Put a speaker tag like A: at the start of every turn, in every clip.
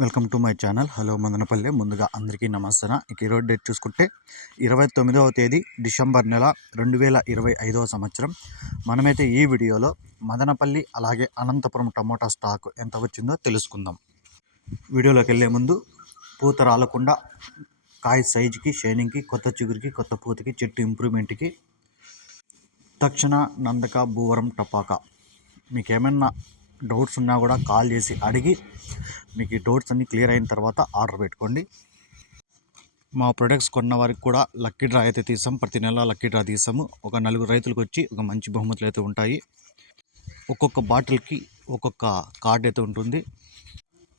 A: Welcome to my channel. Hello Madanapalle. ముందుగా అందరికీ నమస్తే ఇక ఈరోజు డేట్ చూసుకుంటే ఇరవై తొమ్మిదవ తేదీ డిసెంబర్ నెల రెండు వేల ఇరవై ఐదవ సంవత్సరం. మనమైతే ఈ వీడియోలో మదనపల్లి అలాగే అనంతపురం టమోటా స్టాక్ ఎంత వచ్చిందో తెలుసుకుందాం. వీడియోలోకి వెళ్ళే ముందు పూత రాలకుండా కాయ సైజుకి షైనింగ్కి కొత్త చిగురికి కొత్త పూతకి చెట్టు ఇంప్రూవ్మెంట్కి తక్షణ నందక భూవరం టపాకా. మీకు ఏమైనా డౌట్స్ ఉన్నా కూడా కాల్ చేసి అడిగి మీకు ఈ డౌట్స్ అన్నీ క్లియర్ అయిన తర్వాత ఆర్డర్ పెట్టుకోండి. మా ప్రొడక్ట్స్ కొన్న వారికి కూడా లక్కీ డ్రా అయితే తీసాం ప్రతి నెల లక్కీ డ్రా తీసాము ఒక నలుగురు రైతులకు వచ్చి ఒక మంచి బహుమతులు అయితే ఉంటాయి. ఒక్కొక్క బాటిల్కి ఒక్కొక్క కార్డ్ అయితే ఉంటుంది.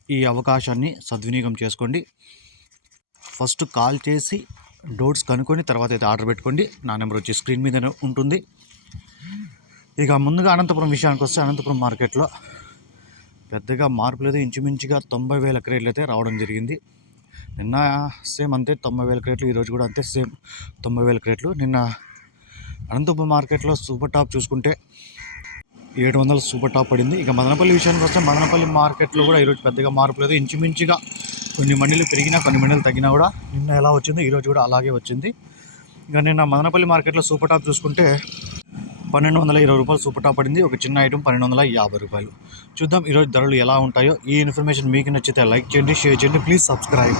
A: ఈ అవకాశాన్ని సద్వినియోగం చేసుకోండి. ఫస్ట్ కాల్ చేసి డోర్స్ కనుక్కొని తర్వాత అయితే ఆర్డర్ పెట్టుకోండి. నా నెంబర్ వచ్చి స్క్రీన్ మీద ఉంటుంది. ఇక ముందుగా అనంతపురం విషయానికి వస్తే అనంతపురం మార్కెట్లో పెద్దగా మార్పు లేదు. ఇంచుమించుగా తొంభై వేల క్రేట్లు అయితే రావడం జరిగింది. నిన్న సేమ్ అంతే తొంభై వేల క్రేట్లు ఈరోజు కూడా అంతే సేమ్ తొంభై వేల క్రేట్లు నిన్న అనంతపురం మార్కెట్లో సూపర్ టాప్ చూసుకుంటే ఏడు వందల సూపర్ టాప్ పడింది. ఇక మదనపల్లి విషయానికి వస్తే మదనపల్లి మార్కెట్లో కూడా ఈరోజు పెద్దగా మార్పు లేదు. ఇంచుమించుగా కొన్ని మండీలు పెరిగినా కొన్ని మండీలు తగ్గినా కూడా నిన్న ఎలా వచ్చిందో ఈరోజు కూడా అలాగే వచ్చింది. ఇక నిన్న మదనపల్లి మార్కెట్లో సూపర్ టాప్ చూసుకుంటే పన్నెండు వందల ఇరవై రూపాయలు సూపర్ టాప్ పడింది. ఒక చిన్న ఐటమ్ పన్నెండు వందల యాభై రూపాయలు. చూద్దాం ఈరోజు ధరలు ఎలా ఉంటాయో. ఈ ఇన్ఫర్మేషన్ మీకు నచ్చితే లైక్ చేయండి షేర్ చేయండి. Please subscribe.